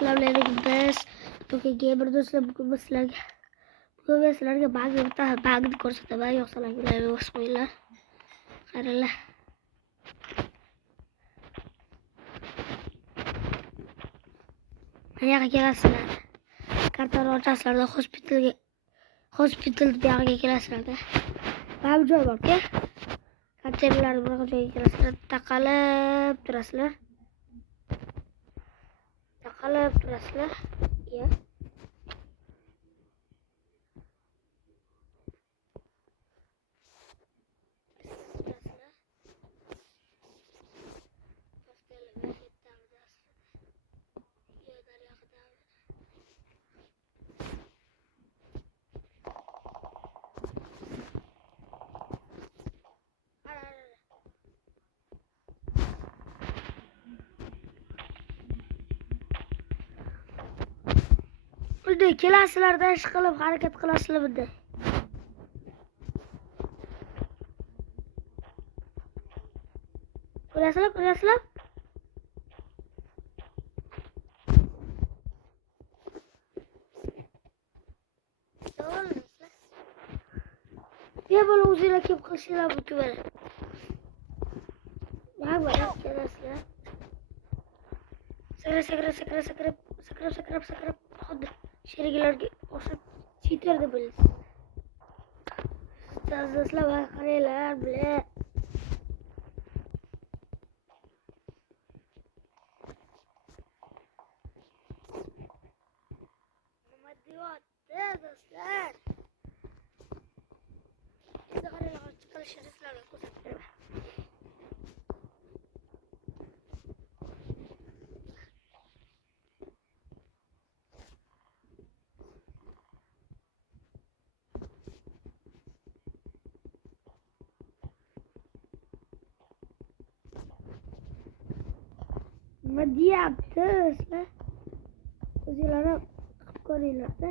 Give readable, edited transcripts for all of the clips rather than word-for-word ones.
Assalomu alaykum biz To'ka Gamer do'stlar, bugun men sizlarga bag'ni ko'rsataman. Yo'qsalarga like bosib qo'yinglar. Qaranglar. Mana kelasizlar. Kartani ochasizlar, hospital buyog'iga kelasizlar. Mana bu joy bor-ku. Konteynerlar bunaqa joyga kelasizlar. Taqalib turasizlar. Ya. Bunday kelasizlarda ish qilib harakat qilasizlar bunday. Ko'rasizlar? Ya bola o'zinglar kelib qilishinglar mumkin mana. Mana kelasizlar. Sakrab. Xuddi sheriklarga o'xshab chetardi biz. Do'stlar, qaranglar, bile. Nima deyapti, do'stlar? Siz qaranglar, chiqarishingizlarga ko'rsatib beraman. Nima deyapti, sizlar? O'zinglar qilib ko'ringlar-da.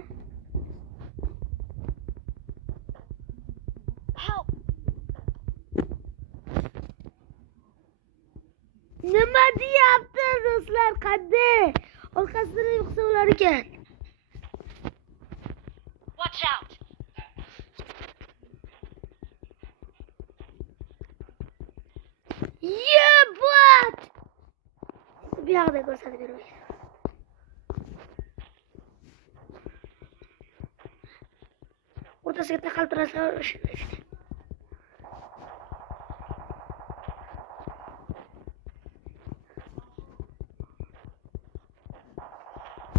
Nima deyapti, do'stlar? Qanday? Orqasida yo'qsa ular ekan. Watch out! Yeah, but! Bir yoqda ko'rsatib beraman. O'rtasiga taqalib turasizlar.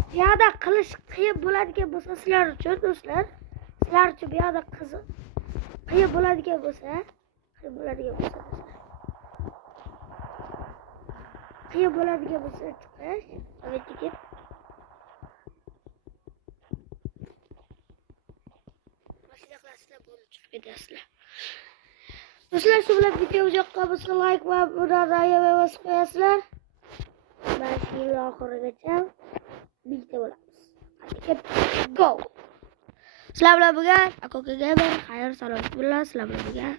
Bu yoqda qilish qiyin bo'ladigan bo'lsa sizlar uchun do'stlar, sizlar uchun bu yoqda qiyin bo'ladigan bo'lsa, chiqish, avetiga mashina qilasizlar, bo'lib chiqib ketasizlar. Do'stlar, shu bilan video yoqqa bo'lsa like va raya bosib qo'yasizlar. Mana shu yil oxirigacha birga bo'lamiz. Go! Sizlar bilan birga To'ka Gamer, xayr, salom bilan sizlar bilan birga